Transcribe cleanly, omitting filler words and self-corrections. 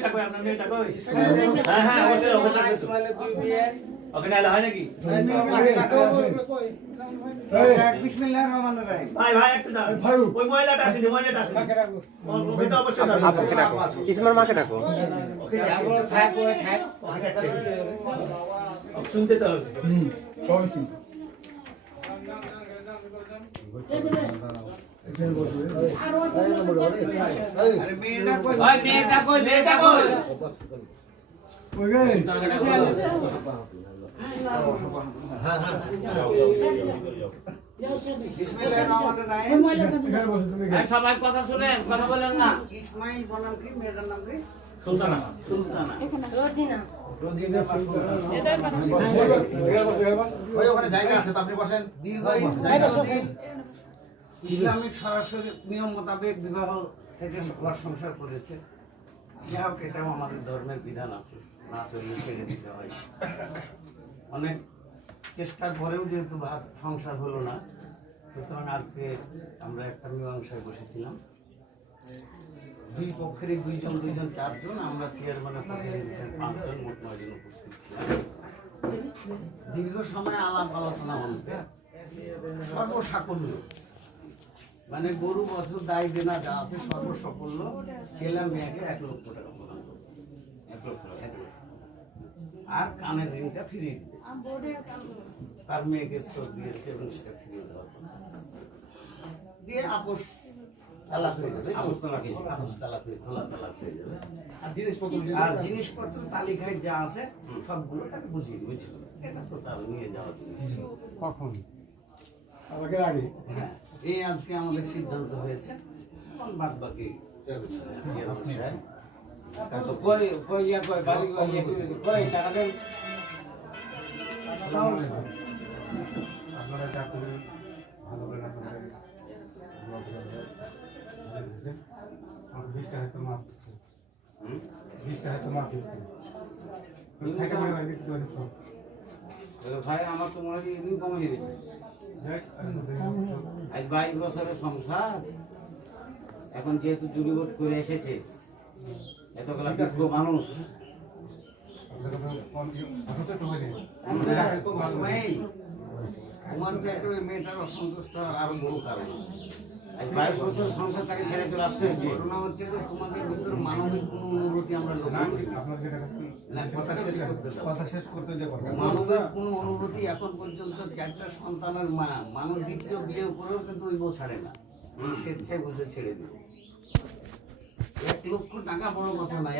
মেয়েটা কই আপনার মেয়েটা কই হ্যাঁ হ্যাঁ অবশ্যই ওকে নাইলে হয় নাকি বিসমিল্লাহির রহমানির রহিম ভাই ভাই একটু দাও ওই মহিলাটা আসেনি ওকে তো অবশ্যই দাও আপনাকে ডাকো ইসমার মাকে ডাকো শুনতে তো হবে মেয়েটা কই সবাই কথা শুনেন, কথা বলেন না। ইসমাইল বনাম কি মেয়েটার নাম কি সুলতানা সুলতানা ওখানে জায়গা আছে তো আপনি বসেন। দীর্ঘদিন ইসলামিক সরাসরি নিয়ম মোতাবেক বিবাহ থেকে ঘর সংসার করেছে। যাই হোক, এটাও আমাদের ধর্মের বিধান আছে, না চললে ছেড়ে দিতে হয়। অনেক চেষ্টার পরেও যেহেতু সংসার হলো না, সুতরাং আজকে আমরা একটা মীমাংসায় বসেছিলাম। দুই পক্ষেরই দুইজন চারজন, আমরা চেয়ারম্যানের পক্ষে 5 জন, মোট 9 জন উপস্থিত ছিলাম। দীর্ঘ সময় আলাপ আলোচনা অন্তে সর্বসাকল্য, মানে গরু বছর দায় দেনা যা আছে সর্বসাকল্য ছেলে মেয়েকে 1 লক্ষ টাকা প্রদান করবে। 1 লক্ষ টাকা, আর কানের ঋণটা ফিরিয়ে দিবে। তার মেয়েকে তো দিয়েছে এবং সেটা ফিরিয়ে দেওয়া দিয়ে আপোষ তালাক হয়ে যাবে। আপোষ তালাক হয়ে খোলা তালাক হয়ে যাবে। আর জিনিসপত্র তালিকায় যা আছে সবগুলো তাকে বুঝিয়ে দিবে। এটা তো তার নিয়ে যাওয়া জিনিস। কখন? হ্যাঁ, এই আজকে আমাদের সিদ্ধান্ত হয়েছে। বাদ বাকি আপনারা চাকরি ভালো করে না করলে 20টা হয়তো মাপ দিচ্ছে, 20টা হয়তো মাপ দিচ্ছে। ভাই আমার তো মনে হয় এমনি কমে গেছে। 22 বছরের সংসার, এখন যেহেতু জুড়িবোধ করে এসেছে, এতগুলা বিজ্ঞ মানুষ, তোমার চাইতে ওই মেয়েটার অসন্তুষ্ট আরো বড় কারণ আছে। 22 বছর সংসার তাকে ছেড়ে চলে আসতে হয়েছে। ঘটনা হচ্ছে যে তোমাদের ভিতরে মানবিক কোনো অনুভূতি আমরা লক্ষ্য করি না। কথা শেষ করতে দাও। মানবিক কোনো অনুভূতি এখন পর্যন্ত 4টা সন্তানের মা মানুষ দ্বিতীয় বিয়ে করেও কিন্তু ওই বউ ছাড়ে না, স্বেচ্ছায় বুঝে ছেড়ে দিল। 1 লক্ষ টাকা বড় কথা নয়।